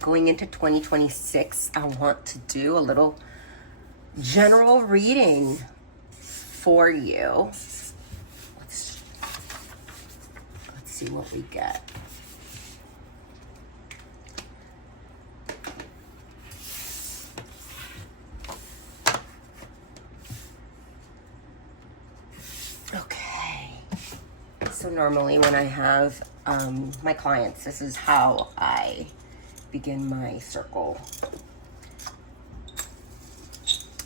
Going into 2026, I want to do a little general reading for you. Let's see what we get. Okay. So normally when I have my clients, this is how I begin my circle.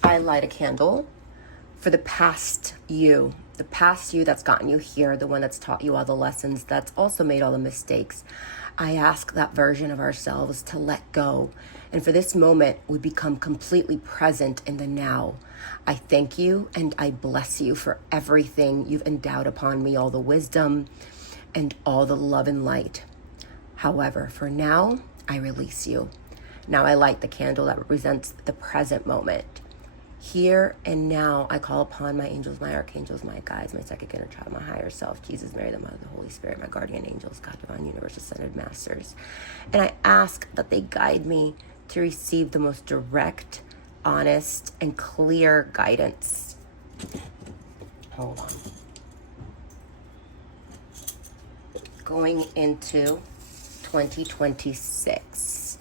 I light a candle for the past you that's gotten you here, the one that's taught you all the lessons, that's also made all the mistakes. I ask that version of ourselves to let go. And for this moment, we become completely present in the now. I thank you and I bless you for everything you've endowed upon me, all the wisdom and all the love and light. However, for now, I release you. Now I light the candle that represents the present moment. Here and now, I call upon my angels, my archangels, my guides, my psychic inner child, my higher self, Jesus, Mary, the Mother, the Holy Spirit, my guardian angels, God, divine, universe, ascended masters. And I ask that they guide me to receive the most direct, honest, and clear guidance. Hold on. Going into 2026.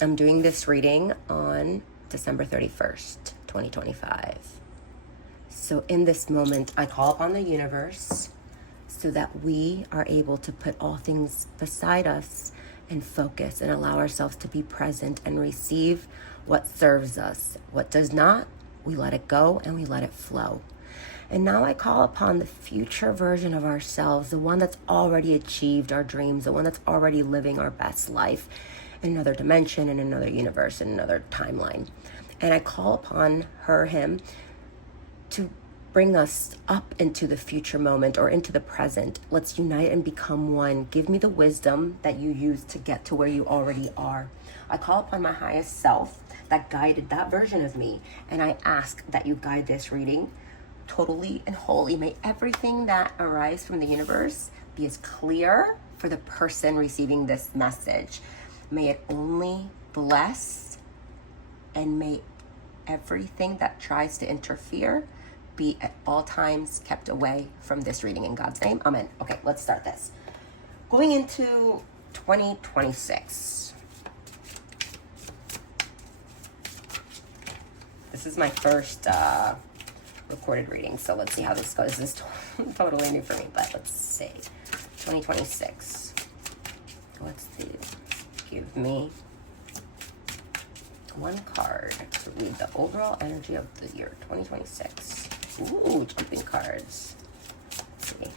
I'm doing this reading on December 31st, 2025. So in this moment, I call upon the universe so that we are able to put all things beside us and focus and allow ourselves to be present and receive what serves us. What does not, we let it go and we let it flow. And now I call upon the future version of ourselves, the one that's already achieved our dreams, the one that's already living our best life in another dimension, in another universe, in another timeline. And I call upon her, him, to bring us up into the future moment or into the present. Let's unite and become one. Give me the wisdom that you use to get to where you already are. I call upon my highest self that guided that version of me. And I ask that you guide this reading totally and wholly. May everything that arrives from the universe be as clear for the person receiving this message. May it only bless, and may everything that tries to interfere be at all times kept away from this reading in God's name. Amen. Okay, let's start this. Going into 2026. This is my first recorded reading, so let's see how this goes. This is totally new for me, but let's see. 2026. Let's see. Give me one card to read the overall energy of the year 2026. Ooh, jumping cards. Let's see.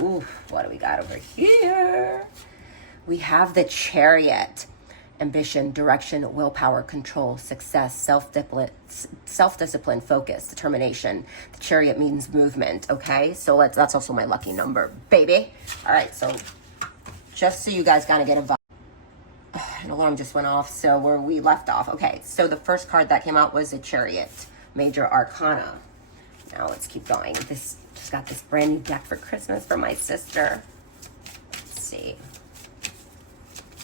Ooh, what do we got over here? We have the Chariot. Ambition, direction, willpower, control, success, self-discipline, focus, determination. The Chariot means movement, okay? So that's also my lucky number, baby. All right, so just so you guys kind of get a vibe. An alarm just went off, so where we left off. Okay, so the first card that came out was the Chariot, Major Arcana. Now let's keep going. This just got this brand new deck for Christmas for my sister. Let's see.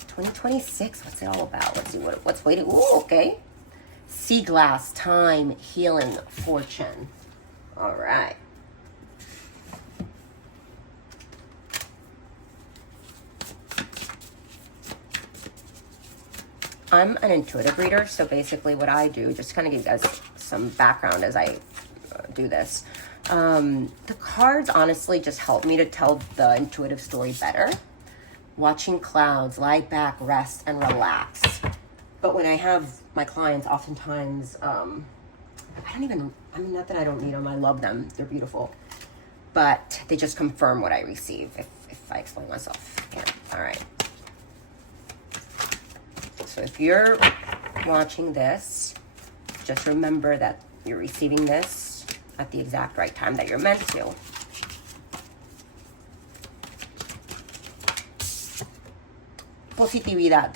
2026, what's it all about? Let's see what's waiting. Ooh, okay. Sea glass, time, healing, fortune. All right. I'm an intuitive reader, so basically what I do, just kind of give you guys some background as I do this. The cards honestly just help me to tell the intuitive story better. Watching clouds, lie back, rest, and relax. But when I have my clients, oftentimes, not that I don't need them, I love them, they're beautiful. But they just confirm what I receive, if I explain myself. Yeah, all right. So if you're watching this, just remember that you're receiving this at the exact right time that you're meant to. Positividad.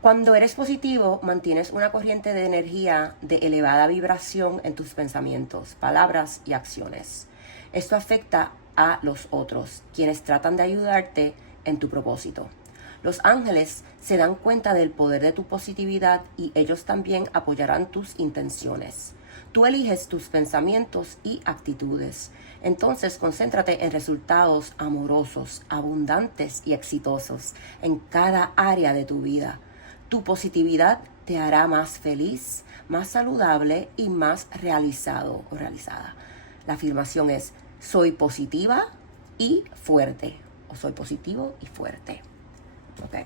Cuando eres positivo, mantienes una corriente de energía de elevada vibración en tus pensamientos, palabras y acciones. Esto afecta a los otros, quienes tratan de ayudarte en tu propósito. Los ángeles se dan cuenta del poder de tu positividad y ellos también apoyarán tus intenciones. Tú eliges tus pensamientos y actitudes. Entonces, concéntrate en resultados amorosos, abundantes y exitosos en cada área de tu vida. Tu positividad te hará más feliz, más saludable y más realizado o realizada. La afirmación es: soy positiva y fuerte. O soy positivo y fuerte. Ok.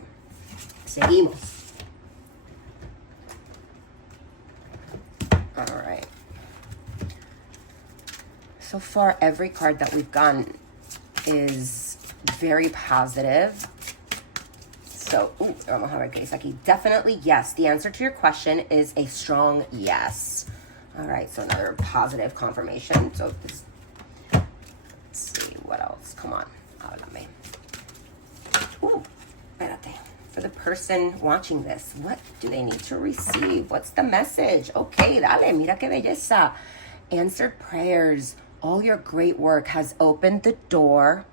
Seguimos. All right. So far, every card that we've gotten is very positive. So, vamos a ver qué dice aquí. Definitely yes. The answer to your question is a strong yes. All right, so another positive confirmation. So, let's see, what else? Come on, háblame. Espérate. For the person watching this, what do they need to receive? What's the message? Okay, dale, mira qué belleza. Answered prayers. All your great work has opened the door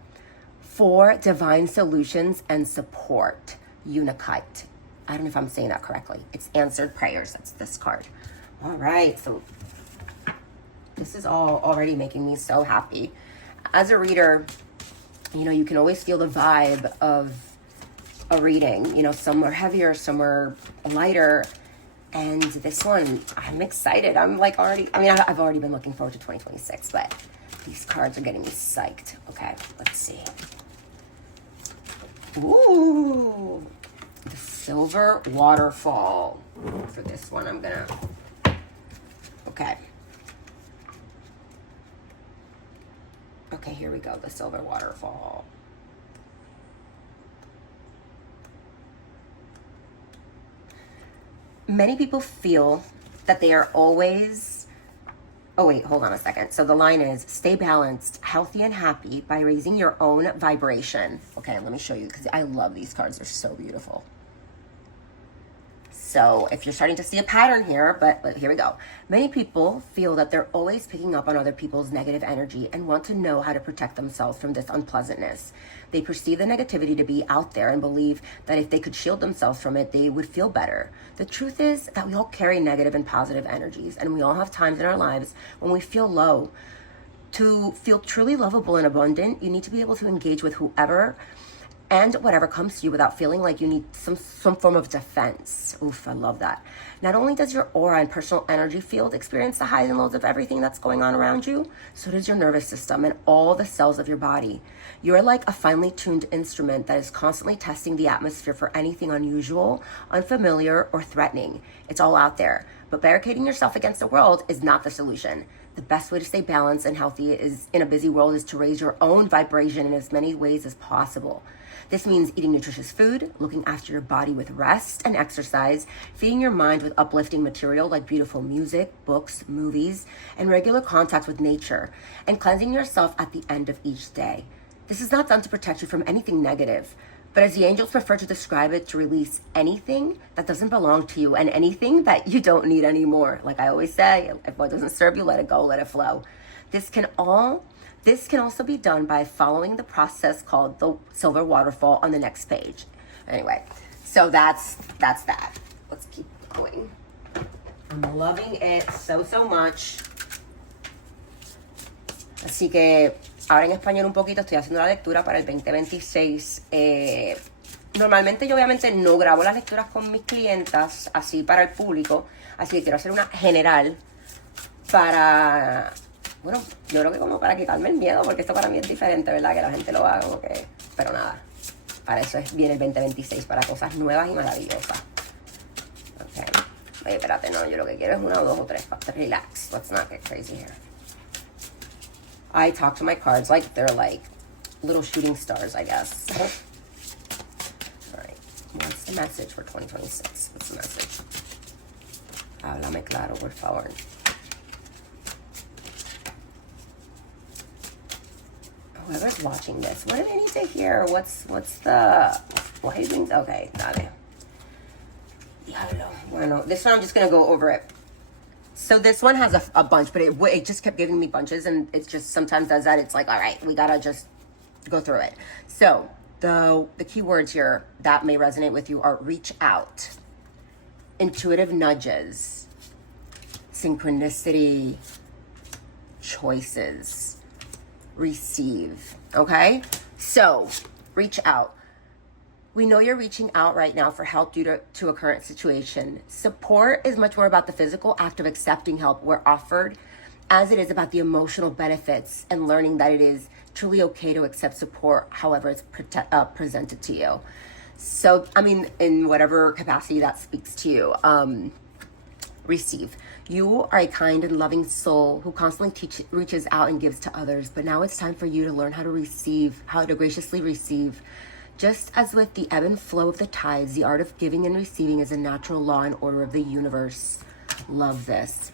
for divine solutions and support. Unakite. I don't know if I'm saying that correctly. It's answered prayers. That's this card. All right, so this is all already making me so happy. As a reader, you know, you can always feel the vibe of a reading. You know, some are heavier, some are lighter. And this one, I'm excited. I'm like already, I mean, I've already been looking forward to 2026, but these cards are getting me psyched. Okay, let's see. Ooh, the Silver Waterfall. For this one, I'm gonna, okay. Okay, here we go, the Silver Waterfall. Many people feel that they are always, oh wait, hold on a second. So the line is, stay balanced, healthy, and happy by raising your own vibration. Okay, let me show you, because I love these cards. They're so beautiful. So if you're starting to see a pattern here, but here we go. Many people feel that they're always picking up on other people's negative energy and want to know how to protect themselves from this unpleasantness. They perceive the negativity to be out there and believe that if they could shield themselves from it, they would feel better. The truth is that we all carry negative and positive energies, and we all have times in our lives when we feel low. To feel truly lovable and abundant, you need to be able to engage with whoever and whatever comes to you without feeling like you need some form of defense. Oof, I love that. Not only does your aura and personal energy field experience the highs and lows of everything that's going on around you, so does your nervous system and all the cells of your body. You're like a finely tuned instrument that is constantly testing the atmosphere for anything unusual, unfamiliar, or threatening. It's all out there. But barricading yourself against the world is not the solution. The best way to stay balanced and healthy is in a busy world is to raise your own vibration in as many ways as possible. This means eating nutritious food, looking after your body with rest and exercise, feeding your mind with uplifting material like beautiful music, books, movies, and regular contact with nature, and cleansing yourself at the end of each day. This is not done to protect you from anything negative, but as the angels prefer to describe it, to release anything that doesn't belong to you and anything that you don't need anymore. Like I always say, if what doesn't serve you, let it go, let it flow. This can also be done by following the process called the Silver Waterfall on the next page. Anyway, so that's that. Let's keep going. I'm loving it so much. Así que ahora en español un poquito estoy haciendo la lectura para el 2026. Normalmente yo obviamente no grabo las lecturas con mis clientas así para el público, así que quiero hacer una general para, bueno, yo creo que como para quitarme el miedo, porque esto para mí es diferente, ¿verdad? Que la gente lo haga como que, pero nada, para eso viene el 2026, para cosas nuevas y maravillosas. Ok, oye, espérate, no, yo lo que quiero es una o dos o tres, relax, let's not get crazy here. I talk to my cards like they're like little shooting stars, I guess. All right, what's the message for 2026? What's the message? Háblame claro, por favor. Whoever's watching this, what do they need to hear? What's the, why are you doing, okay, dale. Diablo. Bueno, this one I'm just going to go over it. So this one has a bunch, but it just kept giving me bunches, and it just sometimes does that. It's like, all right, we got to just go through it. So The key words here that may resonate with you are reach out, intuitive nudges, synchronicity, choices, receive. Okay? So, reach out. We know you're reaching out right now for help due to a current situation. Support is much more about the physical act of accepting help we're offered, as it is about the emotional benefits and learning that it is truly okay to accept support however it's presented to you. So, I mean, in whatever capacity that speaks to you, receive. You are a kind and loving soul who constantly reaches out and gives to others, but now it's time for you to learn how to receive, how to graciously receive. Just as with the ebb and flow of the tides, the art of giving and receiving is a natural law and order of the universe. Love this.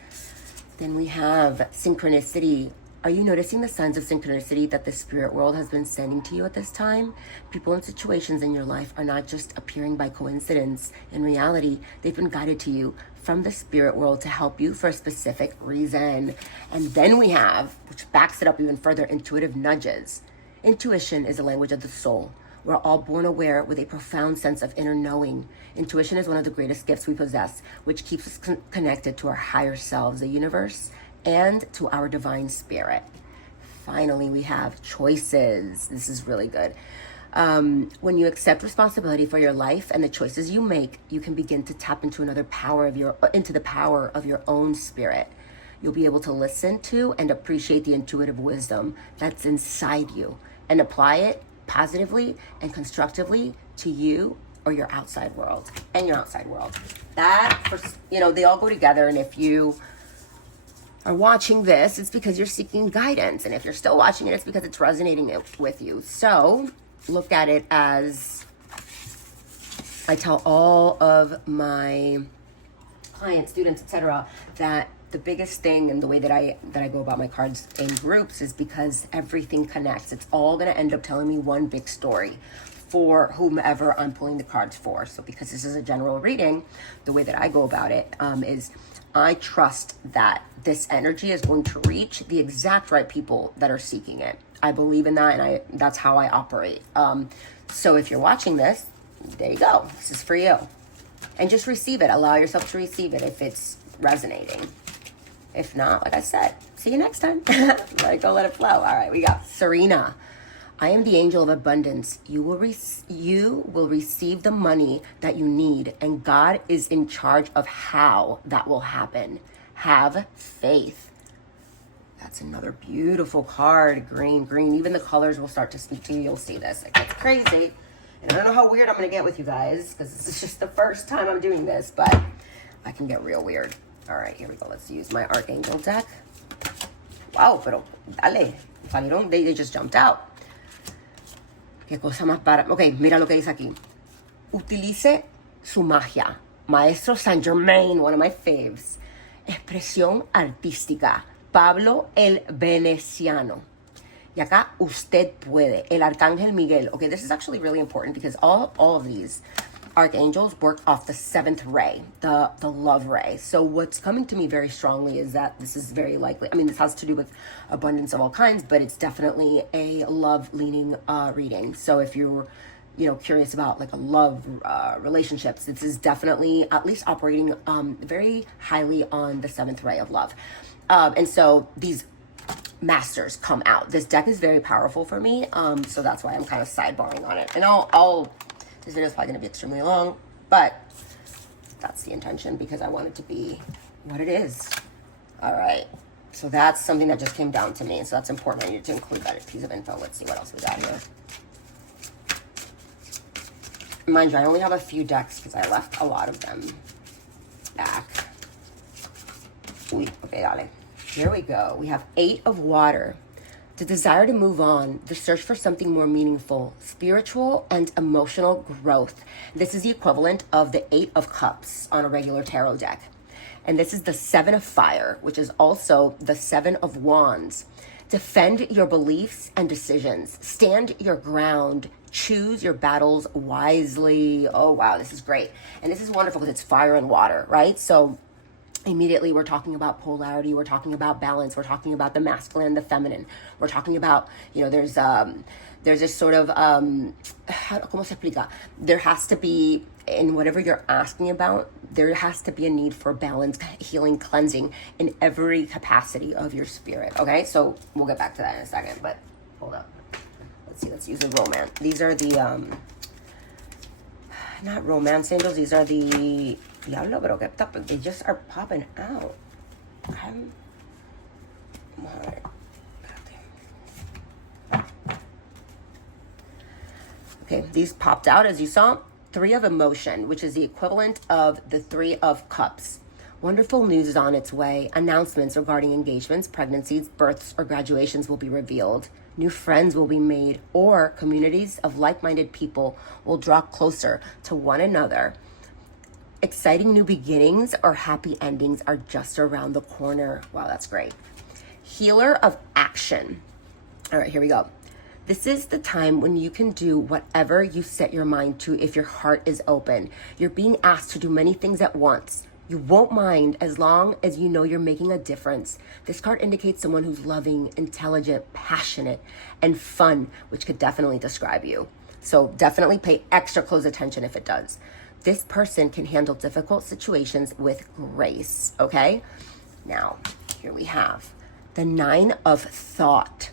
Then we have synchronicity. Are you noticing the signs of synchronicity that the spirit world has been sending to you at this time? People and situations in your life are not just appearing by coincidence. In reality, they've been guided to you from the spirit world to help you for a specific reason. And then we have, which backs it up even further, intuitive nudges. Intuition is a language of the soul. We're all born aware with a profound sense of inner knowing. Intuition is one of the greatest gifts we possess, which keeps us connected to our higher selves, the universe, and to our divine spirit. Finally, we have choices. This is really good. When you accept responsibility for your life and the choices you make, you can begin to tap into the power of your own spirit. You'll be able to listen to and appreciate the intuitive wisdom that's inside you and apply it positively and constructively to you or your outside world and your outside world. They all go together. And if you are watching this, it's because you're seeking guidance. And if you're still watching it, it's because it's resonating with you. So look at it as, I tell all of my clients, students, etc., that the biggest thing and the way that I go about my cards in groups is because everything connects. It's all going to end up telling me one big story for whomever I'm pulling the cards for. So because this is a general reading, the way that I go about it is I trust that this energy is going to reach the exact right people that are seeking it. I believe in that, and that's how I operate. So if you're watching this, there you go. This is for you. And just receive it. Allow yourself to receive it if it's resonating. If not, like I said, see you next time. Let it go, let it flow. All right, we got Serena. I am the angel of abundance. You will receive the money that you need, and God is in charge of how that will happen. Have faith. That's another beautiful card. Green. Even the colors will start to speak to you. You'll see this. It gets crazy. And I don't know how weird I'm going to get with you guys, because this is just the first time I'm doing this, but I can get real weird. All right, here we go. Let's use my Archangel deck. Wow, pero dale. Salieron, they just jumped out. Qué cosa más para... Ok, mira lo que dice aquí. Utilice su magia. Maestro Saint Germain, one of my faves. Expresión artística. Pablo el Veneciano. Y acá, usted puede. El Arcángel Miguel. Okay, this is actually really important because all of these archangels work off the seventh ray, the love ray. So what's coming to me very strongly is that this is very likely, I mean, this has to do with abundance of all kinds, but it's definitely a love leaning reading. So if you're, curious about like a love relationships, this is definitely at least operating very highly on the seventh ray of love. And so these masters come out. This deck is very powerful for me. So that's why I'm kind of sidebarring on it. And this video is probably going to be extremely long, but that's the intention because I want it to be what it is. All right. So that's something that just came down to me. So that's important. I need to include that piece of info. Let's see what else we got here. Mind you, I only have a few decks because I left a lot of them back. Okay, dale. Here we go. We have 8 of Water. The desire to move on, the search for something more meaningful, spiritual and emotional growth. This is the equivalent of the 8 of Cups on a regular tarot deck. And this is the 7 of Fire, which is also the 7 of Wands. Defend your beliefs and decisions. Stand your ground. Choose your battles wisely. Oh, wow, this is great. And this is wonderful because it's fire and water, right? So immediately we're talking about polarity, we're talking about balance, we're talking about the masculine and the feminine, we're talking about, you know, there's this sort of ¿cómo se explica? There has to be, in whatever you're asking about, there has to be a need for balance, healing, cleansing in every capacity of your spirit. Okay, so we'll get back to that in a second, but hold up, let's use a romance. These are the not romance angels, these are the Diablo, pero que está, they just are popping out. Okay, these popped out as you saw. Three of Emotion, which is the equivalent of the Three of Cups. Wonderful news is on its way. Announcements regarding engagements, pregnancies, births, or graduations will be revealed. New friends will be made, or communities of like-minded people will draw closer to one another. Exciting new beginnings or happy endings are just around the corner. Wow, that's great. Healer of Action. All right, here we go. This is the time when you can do whatever you set your mind to if your heart is open. You're being asked to do many things at once. You won't mind as long as you know you're making a difference. This card indicates someone who's loving, intelligent, passionate, and fun, which could definitely describe you. So definitely pay extra close attention if it does. This person can handle difficult situations with grace, okay? Now, here we have the Nine of Thought.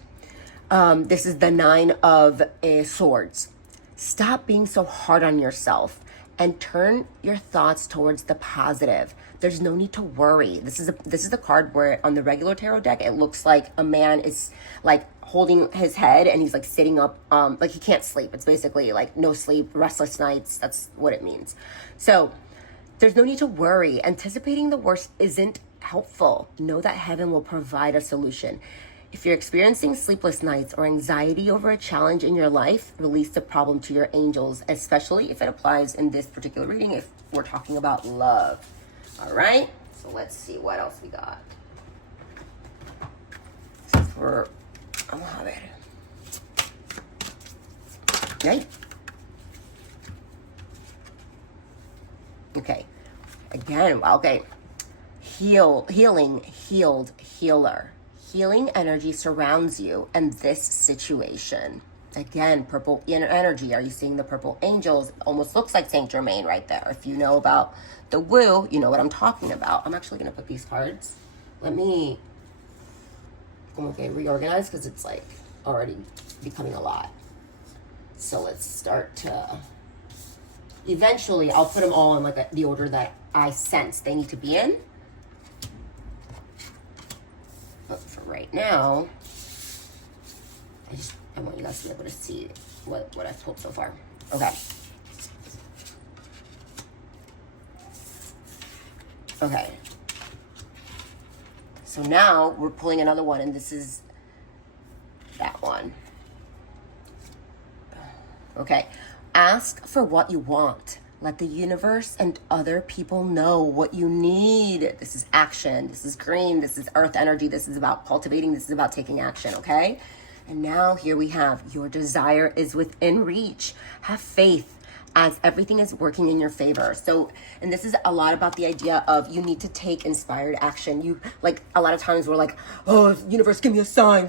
This is the Nine of Swords. Stop being so hard on yourself and turn your thoughts towards the positive. There's no need to worry. This is the card where on the regular tarot deck, it looks like a man is like holding his head and he's like sitting up, like he can't sleep. It's basically like no sleep, restless nights. That's what it means. So there's no need to worry. Anticipating the worst isn't helpful. Know that heaven will provide a solution. If you're experiencing sleepless nights or anxiety over a challenge in your life, release the problem to your angels, especially if it applies in this particular reading, if we're talking about love. All right, so let's see what else we got. Vamos a ver. Right? Okay. Again, okay. Healing, healed, healer. Healing energy surrounds you in this situation. Again, purple energy. Are you seeing the purple angels? Almost looks like Saint Germain right there. If you know about the woo, you know what I'm talking about. I'm actually going to put these cards. Let me reorganize because it's like already becoming a lot. So let's start to... Eventually, I'll put them all in like the order that I sense they need to be in. But for right now, I want you guys to be able to see what I've pulled so far. Okay. Okay. So now we're pulling another one, and this is that one. Okay. Ask for what you want. Let the universe and other people know what you need. This is action. This is green. This is earth energy. This is about cultivating. This is about taking action, okay? And now here we have your desire is within reach. Have faith as everything is working in your favor. So, and this is a lot about the idea of you need to take inspired action. You, like, a lot of times we're like, oh, universe, give me a sign,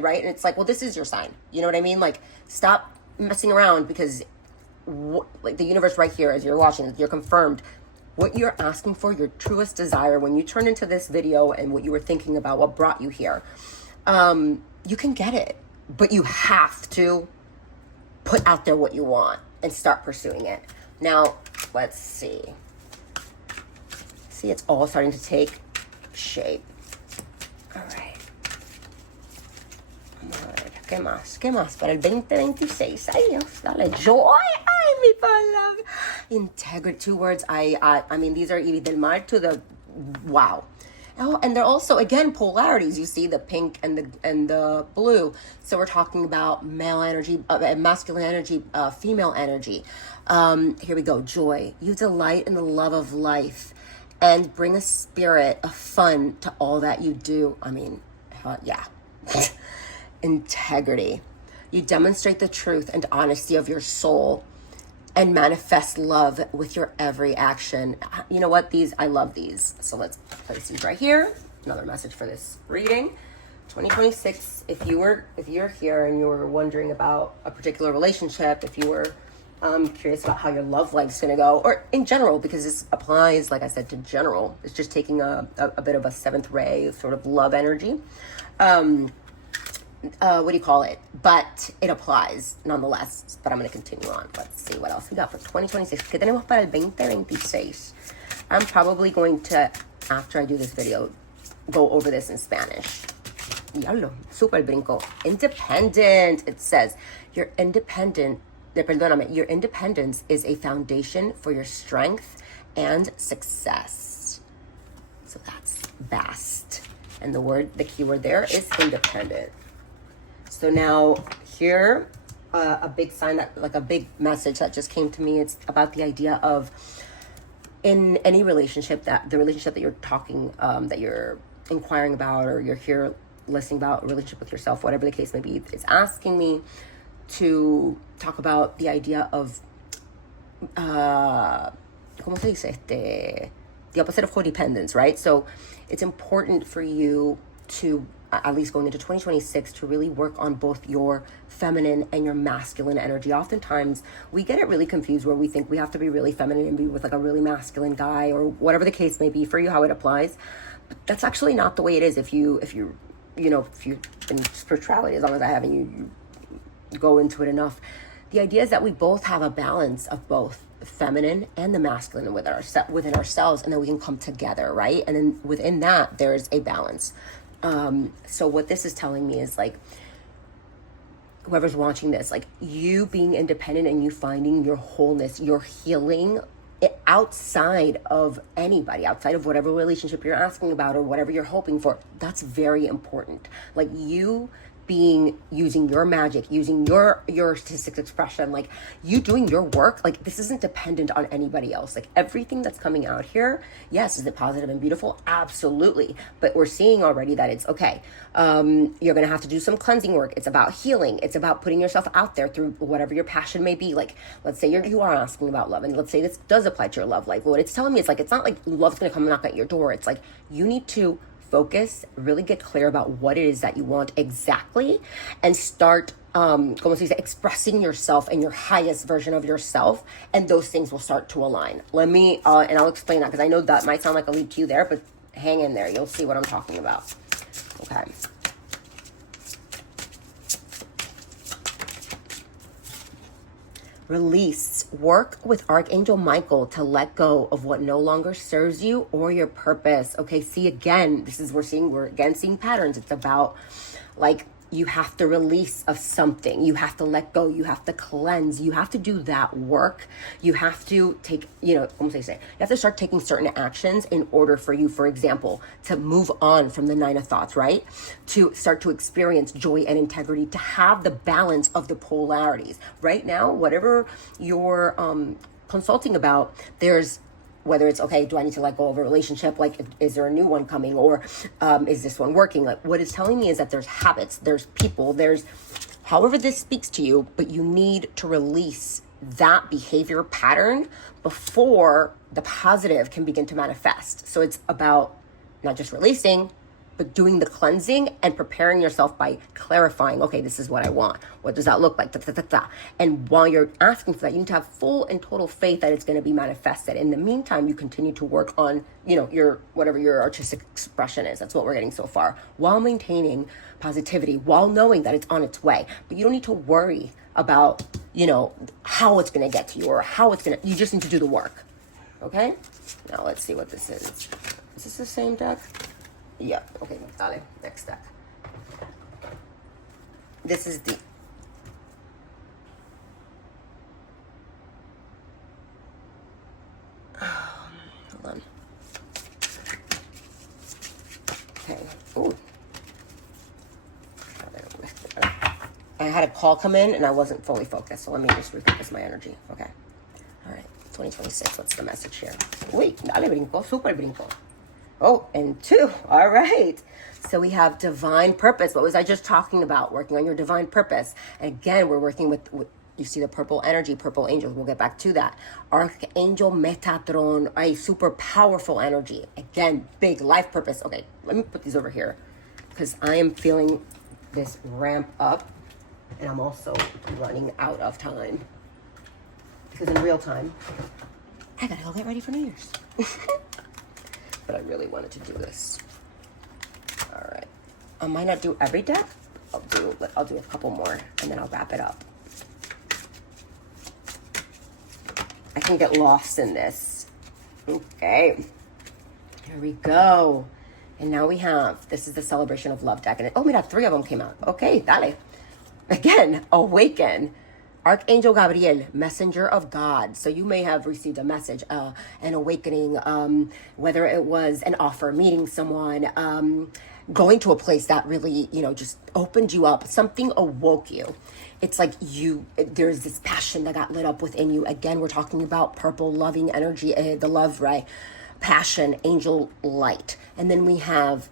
right? And it's like, well, this is your sign. You know what I mean? Like, stop messing around because like the universe right here as you're watching, you're confirmed what you're asking for, your truest desire. When you turn into this video and what you were thinking about, what brought you here, you can get it, but you have to put out there what you want and start pursuing it. Now, let's see. See, it's all starting to take shape. All right. ¿Qué más? ¿Qué más? Para el 2026. Ay, Dios, dale joy. Ay, mi palabra. Integrity. 2 words. I mean, these are Ivy del Mar to the wow. Oh, and they're also, again, polarities. You see the pink and the blue. So we're talking about male energy, masculine energy, female energy. Here we go. Joy. You delight in the love of life and bring a spirit of fun to all that you do. I mean, yeah. Integrity. You demonstrate the truth and honesty of your soul and manifest love with your every action. You know what? I love these. So let's place these right here. Another message for this reading. 2026, if you're here and you were wondering about a particular relationship, if you were curious about how your love life's gonna go, or in general, because this applies, like I said, to general. It's just taking a bit of a seventh ray sort of love energy. What do you call it? But it applies nonetheless. But I'm going to continue on. Let's see what else we got for 2026. ¿Qué tenemos para el 2026? I'm probably going to, after I do this video, go over this in Spanish. Diablo, super brinco. Independent. It says, your independence is a foundation for your strength and success. So that's vast. And the keyword there is independent. So now here, a big sign that, like a big message that just came to me, it's about the idea of in any relationship, that the relationship that you're talking, that you're inquiring about, or you're here listening about, a relationship with yourself, whatever the case may be, it's asking me to talk about the idea of, ¿cómo se dice? The opposite of codependence, right? So it's important for you to, at least going into 2026, to really work on both your feminine and your masculine energy. Oftentimes we get it really confused where we think we have to be really feminine and be with like a really masculine guy, or whatever the case may be for you, how it applies. But that's actually not the way it is. If you in spirituality, as long as I have, and you go into it enough, the idea is that we both have a balance of both the feminine and the masculine within ourselves, and then we can come together, right? And then within that, there's a balance. So what this is telling me is, like, whoever's watching this, like, you being independent and you finding your wholeness, your healing outside of anybody, outside of whatever relationship you're asking about or whatever you're hoping for, that's very important. Like, you using your magic, using your artistic expression, like you doing your work, like this isn't dependent on anybody else. Like everything that's coming out here, yes, is it positive and beautiful? Absolutely. But we're seeing already that it's okay. You're going to have to do some cleansing work. It's about healing. It's about putting yourself out there through whatever your passion may be. Like, let's say you are asking about love, and let's say this does apply to your love life. What it's telling me is, like, it's not like love's going to come knock at your door. It's like you need to focus, really get clear about what it is that you want exactly, and start expressing yourself and your highest version of yourself, and those things will start to align. Let me and I'll explain that, because I know that might sound like a leap to you there, but hang in there, you'll see what I'm talking about. Okay. Release. Work with Archangel Michael to let go of what no longer serves you or your purpose. Okay, see, again, we're again seeing patterns. It's about, like, you have to release of something. You have to let go. You have to cleanse. You have to do that work. You have to take, you have to start taking certain actions in order for you, for example, to move on from the 9 of thoughts, right? To start to experience joy and integrity, to have the balance of the polarities. Right now, whatever you're consulting about, there's, whether it's, okay, do I need to let go of a relationship? Like, is there a new one coming? Or is this one working? Like, what it's telling me is that there's habits, there's people, there's however this speaks to you, but you need to release that behavior pattern before the positive can begin to manifest. So it's about not just releasing, but doing the cleansing and preparing yourself by clarifying, okay, this is what I want. What does that look like? And while you're asking for that, you need to have full and total faith that it's going to be manifested. In the meantime, you continue to work on, your, whatever your artistic expression is. That's what we're getting so far, while maintaining positivity, while knowing that it's on its way. But you don't need to worry about, how it's going to get to you, or you just need to do the work. Okay? Now let's see what this is. Is this the same deck? Yeah, okay, dale, next deck. This is the... hold on. Okay, ooh. I had a call come in and I wasn't fully focused, so let me just refocus my energy. Okay, all right, 2026, what's the message here? Wait, dale, brinco, super brinco. Oh, and 2. All right. So we have divine purpose. What was I just talking about? Working on your divine purpose. And again, we're working with You see the purple energy, purple angels. We'll get back to that. Archangel Metatron, a super powerful energy. Again, big life purpose. Okay, let me put these over here because I am feeling this ramp up and I'm also running out of time because in real time, I gotta go get ready for New Year's. But I really wanted to do this. All right. I might not do every deck. I'll do a couple more and then I'll wrap it up. I can get lost in this. Okay. Here we go. And now we have, this is the Celebration of Love deck. And oh, mira, 3 of them came out. Okay, dale. Again, awaken. Archangel Gabriel, messenger of God. So you may have received a message, an awakening, whether it was an offer, meeting someone, going to a place that really, just opened you up. Something awoke you. It's like there's this passion that got lit up within you. Again, we're talking about purple loving energy, the love, right? Passion, angel light. And then we have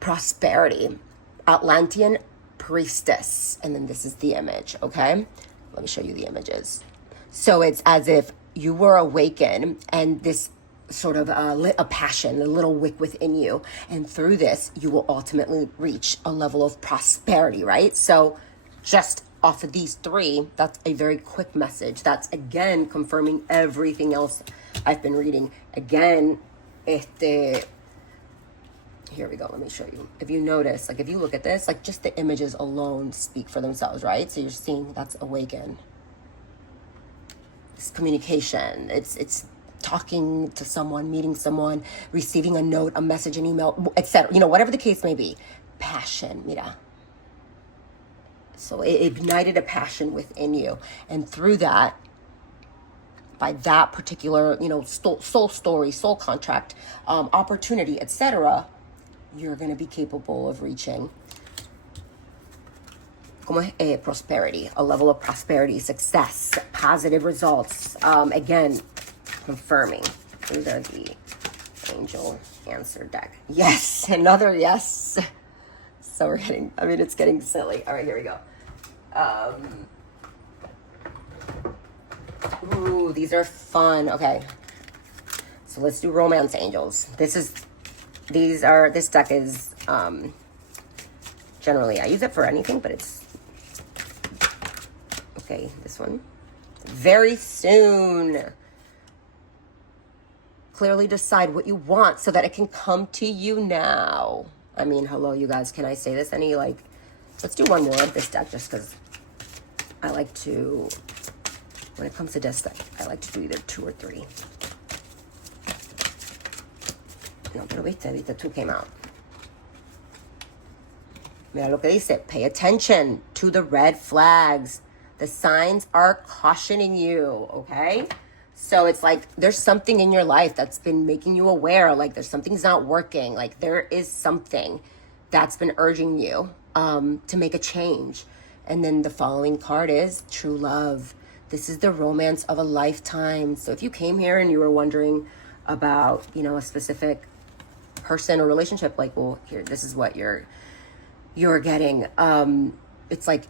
prosperity, Atlantean priestess. And then this is the image, okay? Let me show you the images. So it's as if you were awakened and this sort of lit a passion, a little wick within you. And through this, you will ultimately reach a level of prosperity, right? So just off of these 3, that's a very quick message. That's, again, confirming everything else I've been reading. Again, here we go. Let me show you. If you notice, like if you look at this, like just the images alone speak for themselves, right? So you're seeing that's awaken. It's communication. It's talking to someone, meeting someone, receiving a note, a message, an email, etc. Whatever the case may be. Passion, mira. So it ignited a passion within you. And through that, by that particular, soul story, soul contract, opportunity, etc., you're going to be capable of reaching prosperity, a level of prosperity, success, positive results. Again, confirming. These are the angel answer deck. Yes, another yes. So we're getting, it's getting silly. All right, here we go. Ooh, these are fun. Okay. So let's do romance angels. This deck is, generally I use it for anything, but it's, okay, this one. Very soon. Clearly decide what you want so that it can come to you now. Hello, you guys. Can I say this? Let's do one more of this deck just because I like to, when it comes to this deck, I like to do either 2 or 3. No, pero viste, 2 came out. Mira lo que dice. Pay attention to the red flags. The signs are cautioning you, okay? So it's like there's something in your life that's been making you aware, like something's not working, like there is something that's been urging you to make a change. And then the following card is true love. This is the romance of a lifetime. So if you came here and you were wondering about, a specific person or relationship, like, well, here, this is what you're getting. It's like,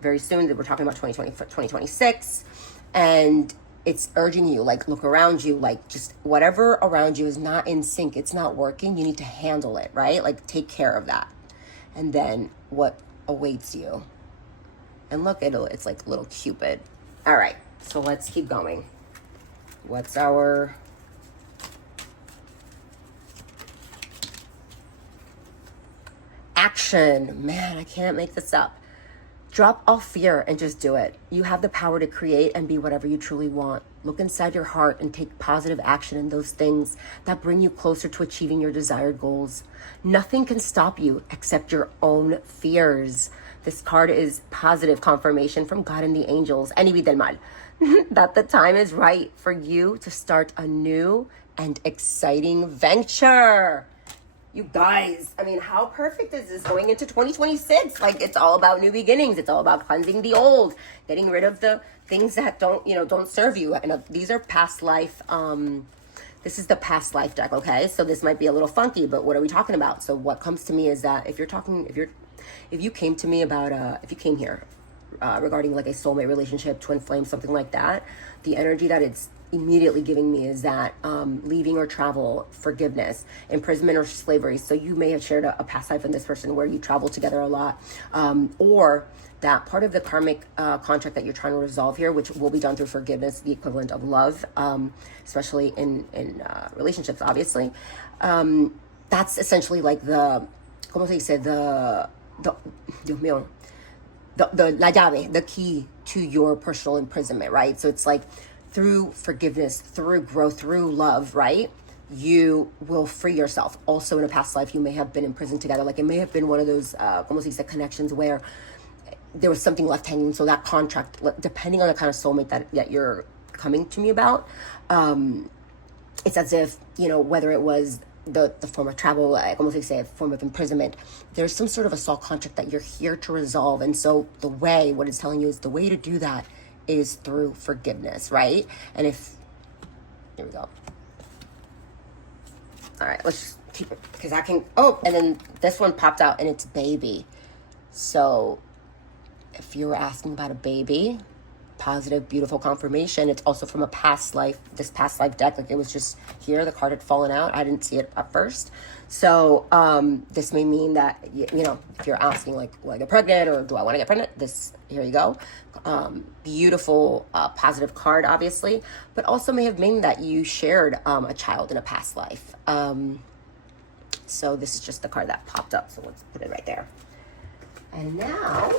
very soon that we're talking about 2026, and it's urging you, like, look around you, like, just whatever around you is not in sync, it's not working, you need to handle it, right? Like, take care of that. And then what awaits you? And look, it's like little Cupid. All right, so let's keep going. What's our action? Man, I can't make this up. Drop all fear and just do it. You have the power to create and be whatever you truly want. Look inside your heart and take positive action in those things that bring you closer to achieving your desired goals. Nothing can stop you except your own fears. This card is positive confirmation from God and the angels, and del mal, that the time is right for you to start a new and exciting venture. You guys, how perfect is this going into 2026? Like, it's all about new beginnings. It's all about cleansing the old, getting rid of the things that don't serve you. And these are past life. This is the past life deck, okay? So this might be a little funky, but what are we talking about? So what comes to me is that if you came to me about, if you came here regarding like a soulmate relationship, twin flame, something like that, the energy that it's immediately giving me is that leaving or travel, forgiveness, imprisonment or slavery. So you may have shared a past life with this person where you travel together a lot, or that part of the karmic contract that you're trying to resolve here, which will be done through forgiveness, the equivalent of love, especially in relationships, obviously. That's essentially like the, como se dice, Dios mío, la llave, the key to your personal imprisonment, right? So it's like through forgiveness, through growth, through love, right? You will free yourself. Also in a past life, you may have been imprisoned together. Like it may have been one of those, como se dice, connections where there was something left hanging. So that contract, depending on the kind of soulmate that you're coming to me about, it's as if, you know, whether it was the form of travel, como se dice, form of imprisonment, there's some sort of a soul contract that you're here to resolve. And so the way, what it's telling you is the way to do that is through forgiveness, right? And if, here we go. All right, let's just keep it, because I can, oh, and then this one popped out and it's baby. So if you were asking about a baby, positive, beautiful confirmation. It's also from a past life, this past life deck. Like it was just here, the card had fallen out. I didn't see it at first. So this may mean that, you know, if you're asking like, will I get pregnant or do I want to get pregnant? This, here you go. Beautiful, positive card, obviously, but also may have meant that you shared a child in a past life. So this is just the card that popped up. So let's put it right there. And now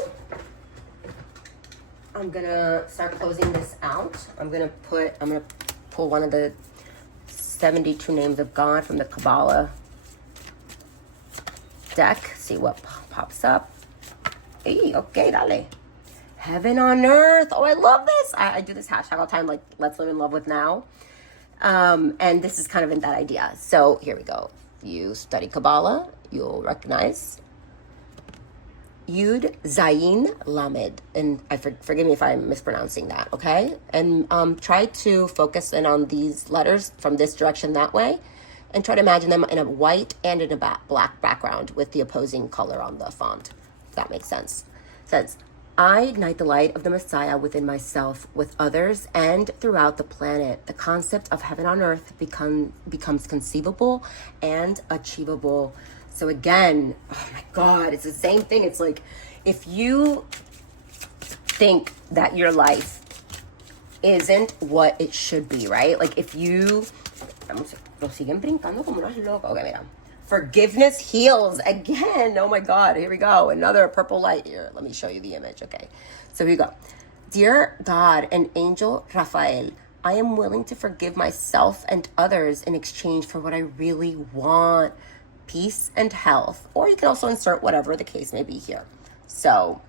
I'm gonna start closing this out. I'm gonna pull one of the 72 names of God from the Kabbalah deck. See what pops up. Hey, okay, dale. Heaven on earth. Oh, I love this. I do this hashtag all the time, like let's live in love with now. And this is kind of in that idea. So here we go. You study Kabbalah, you'll recognize Yud Zayin Lamed, and forgive me if I'm mispronouncing that, okay? And try to focus in on these letters from this direction that way, and try to imagine them in a white and in a black background with the opposing color on the font, if that makes sense. It says, I ignite the light of the Messiah within myself, with others, and throughout the planet. The concept of heaven on earth becomes conceivable and achievable. So again, oh my God, it's the same thing. It's like, if you think that your life isn't what it should be, right? Like if you, okay, mira. Forgiveness heals again. Oh my God, here we go. Another purple light here. Let me show you the image, okay? So here we go. Dear God and Angel Raphael, I am willing to forgive myself and others in exchange for what I really want. Peace and health, or you can also insert whatever the case may be here. So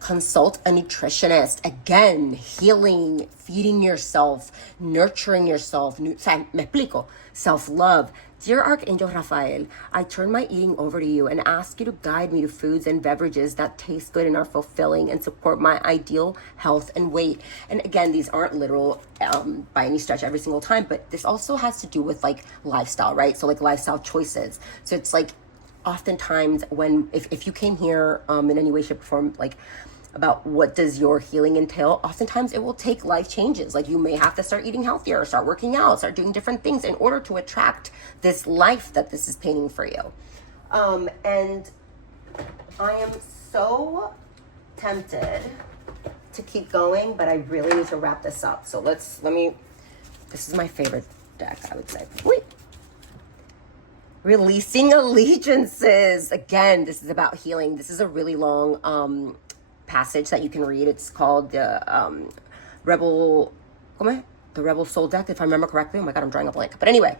consult a nutritionist. Again, healing, feeding yourself, nurturing yourself. Me explico. Self-love. Dear Archangel Raphael, I turn my eating over to you and ask you to guide me to foods and beverages that taste good and are fulfilling and support my ideal health and weight. And again, these aren't literal by any stretch every single time, but this also has to do with like lifestyle, right? So like lifestyle choices. So it's like oftentimes when, if you came here in any way, shape, or form, like about what does your healing entail, oftentimes it will take life changes. Like you may have to start eating healthier, or start working out, start doing different things in order to attract this life that this is painting for you. And I am so tempted to keep going, but I really need to wrap this up. So this is my favorite deck, I would say. Wait. Releasing allegiances. Again, this is about healing. This is a really long passage that you can read. It's called the Rebel Soul deck, if I remember correctly. Oh my God, I'm drawing a blank. But anyway,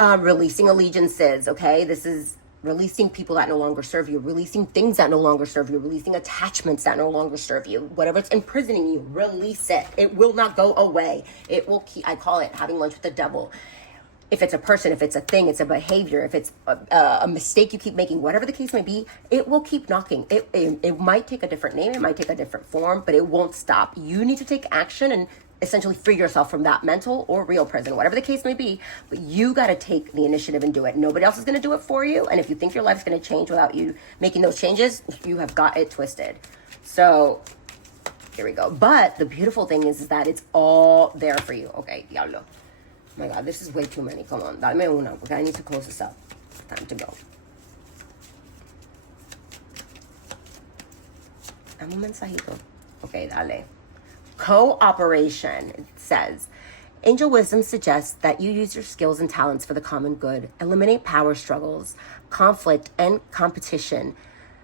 releasing allegiances, okay? This is releasing people that no longer serve you, releasing things that no longer serve you, releasing attachments that no longer serve you. Whatever it's imprisoning you, release it. It will not go away. It will keep, I call it having lunch with the devil. If it's a person, if it's a thing, it's a behavior, if it's a mistake you keep making, whatever the case may be, it will keep knocking. It might take a different name, it might take a different form, but it won't stop. You need to take action and essentially free yourself from that mental or real prison, whatever the case may be. But you got to take the initiative and do it. Nobody else is going to do it for you. And if you think your life's going to change without you making those changes, you have got it twisted. So here we go. But the beautiful thing is that it's all there for you. Okay, diablo. Oh my God, this is way too many. Come on, dame una, because I need to close this up. Time to go. Dame un mensajito. Okay, dale. Cooperation, it says. Angel wisdom suggests that you use your skills and talents for the common good. Eliminate power struggles, conflict, and competition,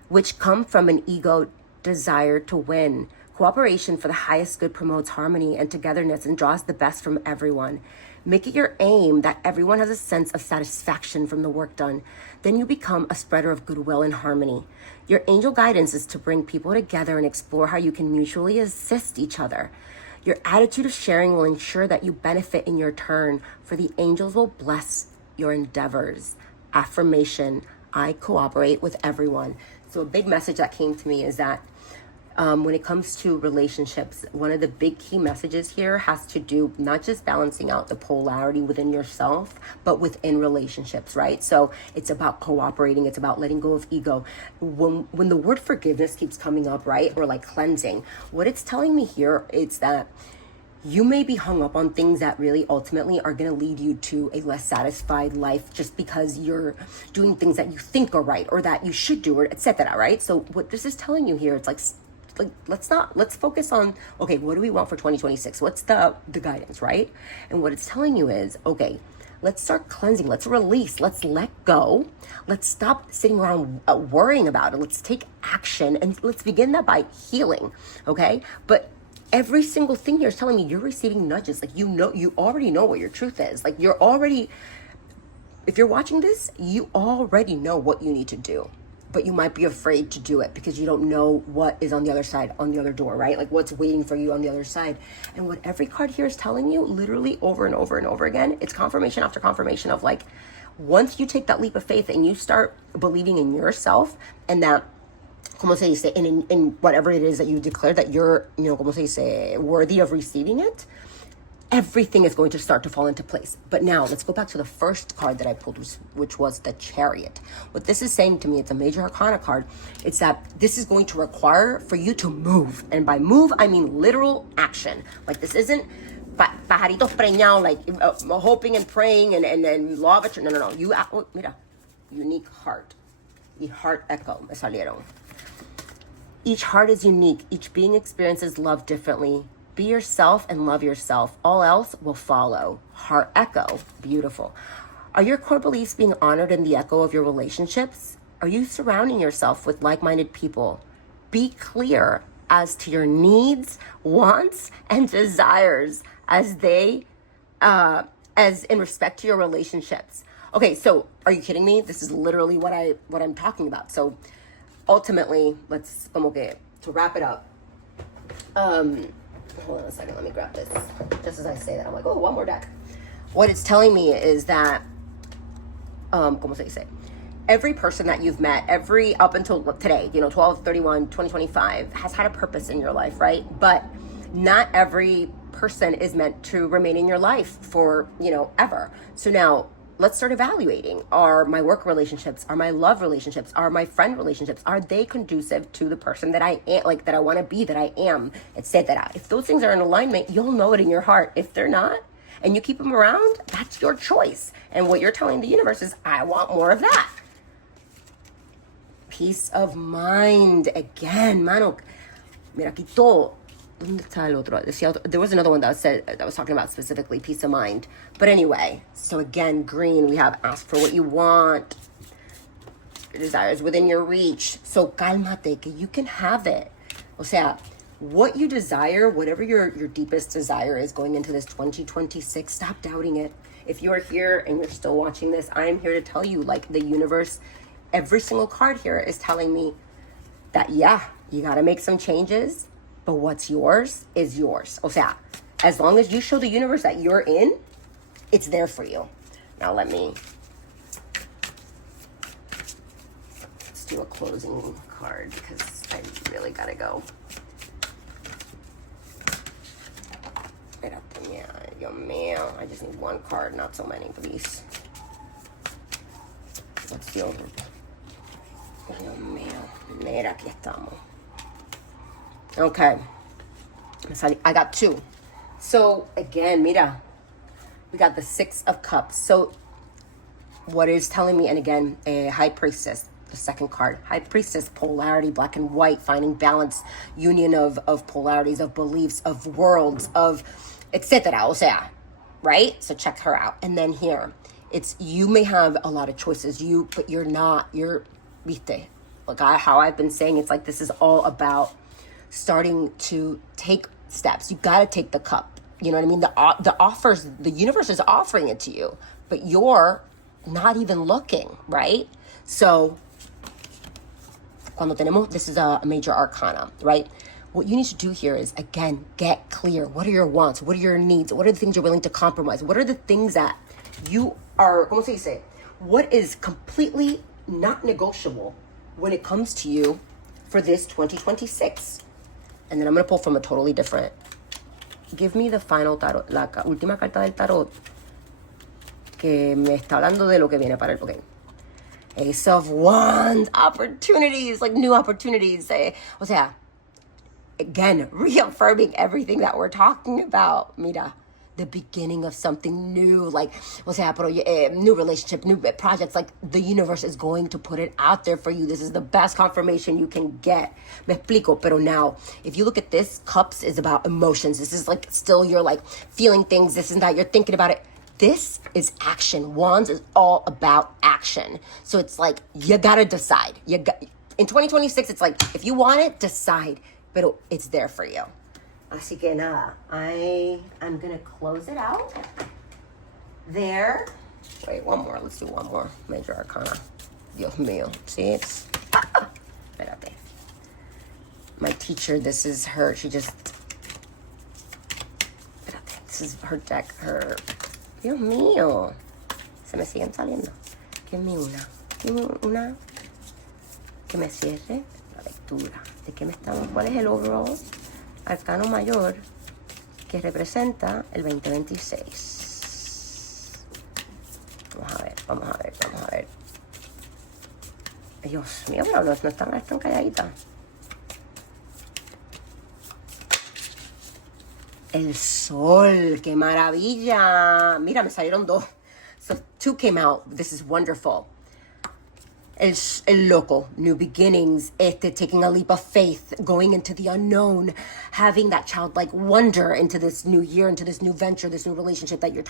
which come from an ego desire to win. Cooperation for the highest good promotes harmony and togetherness and draws the best from everyone. Make it your aim that everyone has a sense of satisfaction from the work done. Then you become a spreader of goodwill and harmony. Your angel guidance is to bring people together and explore how you can mutually assist each other. Your attitude of sharing will ensure that you benefit in your turn, for the angels will bless your endeavors. Affirmation, I cooperate with everyone. So a big message that came to me is that when it comes to relationships, one of the big key messages here has to do not just balancing out the polarity within yourself, but within relationships, right? So it's about cooperating. It's about letting go of ego. When the word forgiveness keeps coming up, right? Or like cleansing, what it's telling me here is that you may be hung up on things that really ultimately are going to lead you to a less satisfied life just because you're doing things that you think are right or that you should do, or etc., right? So what this is telling you here, it's like let's focus on, okay, what do we want for 2026? What's the guidance, right? And what it's telling you is, okay, let's start cleansing. Let's release. Let's let go. Let's stop sitting around worrying about it. Let's take action, and let's begin that by healing, okay? But every single thing here is telling me you're receiving nudges. Like, you already know what your truth is. Like, if you're watching this, you already know what you need to do. But you might be afraid to do it because you don't know what is on the other side, on the other door, right? Like, what's waiting for you on the other side. And what every card here is telling you, literally over and over and over again, it's confirmation after confirmation of, like, once you take that leap of faith and you start believing in yourself and that, como se dice, in whatever it is that you declare that you're, como se dice, worthy of receiving it, everything is going to start to fall into place. But now let's go back to the first card that I pulled, which was the Chariot. What this is saying to me, it's a major arcana card. It's that this is going to require for you to move. And by move, I mean literal action. Like, this isn't pajaritos preñados, like hoping and praying and law of attraction. No. You, mira, unique heart. Y heart echo, me salieron. Each heart is unique. Each being experiences love differently. Be yourself and love yourself. All else will follow. Heart echo. Beautiful. Are your core beliefs being honored in the echo of your relationships? Are you surrounding yourself with like-minded people? Be clear as to your needs, wants, and desires as in respect to your relationships. Okay, so are you kidding me? This is literally what I'm talking about. So ultimately, let's to wrap it up. Hold on a second, let me grab this. Just as I say that, I'm like, oh, one more deck. What it's telling me is that, como se dice, every person that you've met, up until today, 12/31/2025, has had a purpose in your life, right? But not every person is meant to remain in your life for, ever. So now, let's start evaluating. Are my work relationships, are my love relationships, are my friend relationships, are they conducive to the person that I am, like that I want to be, that I am, etc. If those things are in alignment, you'll know it in your heart. If they're not, and you keep them around, that's your choice. And what you're telling the universe is, I want more of that. Peace of mind. Again, mano. Mira, quito. There was another one that was talking about specifically peace of mind. But anyway, so again, green, we have ask for what you want. Your desires within your reach. So cálmate, que you can have it. O sea, what you desire, whatever your deepest desire is going into this 2026, stop doubting it. If you are here and you're still watching this, I'm here to tell you, like, the universe, every single card here is telling me that, yeah, you got to make some changes. But what's yours is yours. O sea, as long as you show the universe that you're in, it's there for you. Now let's do a closing card because I really gotta go. Dios mío. I just need one card, not so many, please. What's the over? Dios mío. Mira, aquí estamos. Okay. I got 2. So, again, mira. We got the 6 of Cups. So, what it's telling me, and again, a High Priestess, the second card. High Priestess, polarity, black and white, finding balance, union of polarities, of beliefs, of worlds, of etc. O sea, right? So check her out. And then here, it's you may have a lot of choices, but you're not, viste, like how I've been saying, it's like this is all about starting to take steps. You got to take the cup. You know what I mean? The offers, the universe is offering it to you, but you're not even looking, right? So, this is a major arcana, right? What you need to do here is, again, get clear. What are your wants? What are your needs? What are the things you're willing to compromise? What are the things that you are, ¿cómo se dice? What is completely not negotiable when it comes to you for this 2026? And then I'm going to pull from a totally different. Give me the final tarot, la última carta del tarot que me está hablando de lo que viene para el, okay. Ace of Wands, opportunities, like new opportunities. O sea, again, reaffirming everything that we're talking about. Mira, the beginning of something new, like, o sea, new relationship, new projects, like the universe is going to put it out there for you. This is the best confirmation you can get. Me explico, pero now, if you look at this, Cups is about emotions. This is like still you're like feeling things. This is that you're thinking about it. This is action. Wands is all about action. So it's like, you gotta decide. In 2026, it's like, if you want it, decide. But it's there for you. Así que nada, I'm gonna close it out there. Wait, one more. Let's do one more. Major Arcana. Dios mío. See, it's... Espérate. My teacher, this is her. She just... Espérate. This is her deck. Her... Dios mío. Se me siguen saliendo. Give me una. Que me cierre la lectura. ¿De qué me estamos? ¿Cuál es el overall? Arcano mayor que representa el 2026. Vamos a ver. Dios mío, pero no están calladitas. El sol, qué maravilla. Mira, me salieron 2. So 2 came out. This is wonderful. El loco, new beginnings, taking a leap of faith, going into the unknown, having that childlike wonder into this new year, into this new venture, this new relationship that you're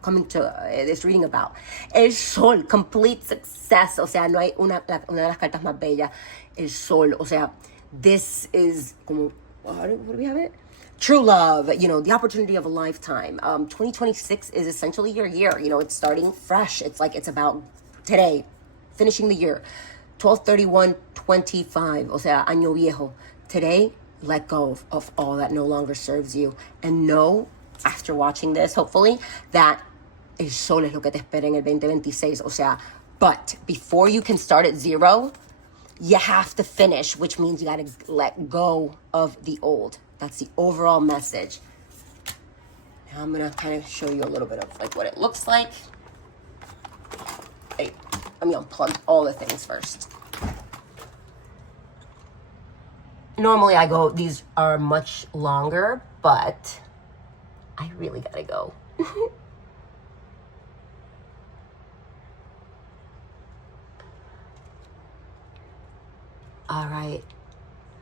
coming to this reading about. El sol, complete success. O sea, no hay una de las cartas más bellas. El sol, o sea, this is como, what do we have it? True love, the opportunity of a lifetime. 2026 is essentially your year. It's starting fresh. It's like, it's about today. Finishing the year, 12/31/25, o sea, año viejo. Today, let go of all that no longer serves you. And know, after watching this, hopefully, that el sol es lo que te espera en el 2026. O sea, but before you can start at 0, you have to finish, which means you got to let go of the old. That's the overall message. Now I'm going to kind of show you a little bit of like what it looks like. Hey. Let me unplug all the things first. Normally these are much longer, but I really gotta go. All right.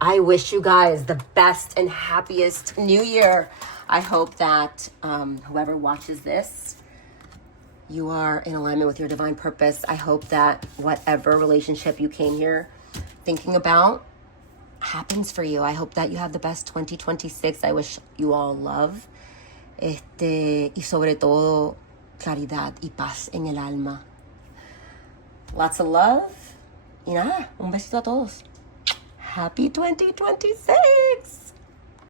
I wish you guys the best and happiest new year. I hope that whoever watches this, you are in alignment with your divine purpose. I hope that whatever relationship you came here thinking about happens for you. I hope that you have the best 2026. I wish you all love. Y sobre todo, claridad y paz en el alma. Lots of love. Y nada, un besito a todos. Happy 2026!